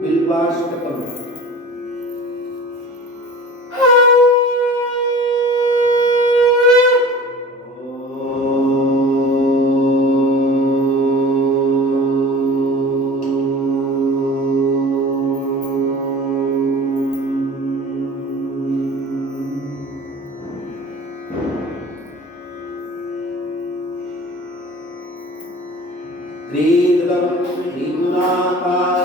బిల్వాష్టకం त्रिदलं त्रिगुणाकारं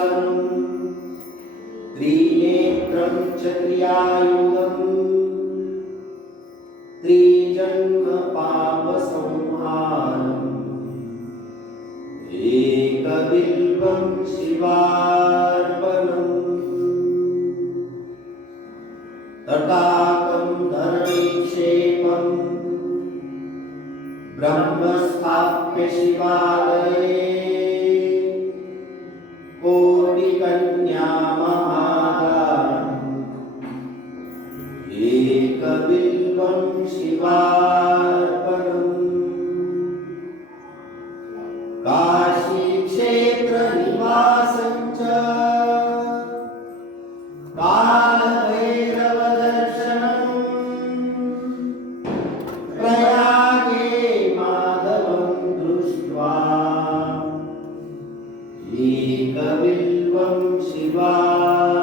त्रिनेत्रं त्रिजन्मपापसंहारम् एकबिल्वं शिवार्पणम्। तटाकं धरणिक्षेपम् ब्रह्मस्थाप्य शिवालये एकबिल्वं शिवार्पणम् काशीक्षेत्रनिवासं च। कालभैरवदर्शनम् प्रयागे शिवार्पणम्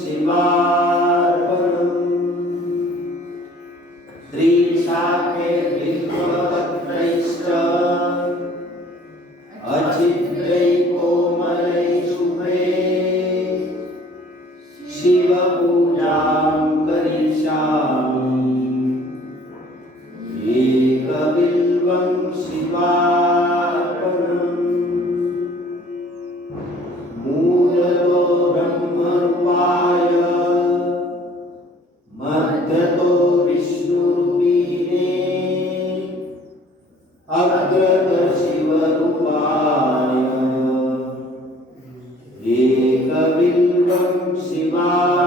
शिवार्पणम् त्रिशाखे बिल्वपत्रैश्च एकबिल्वं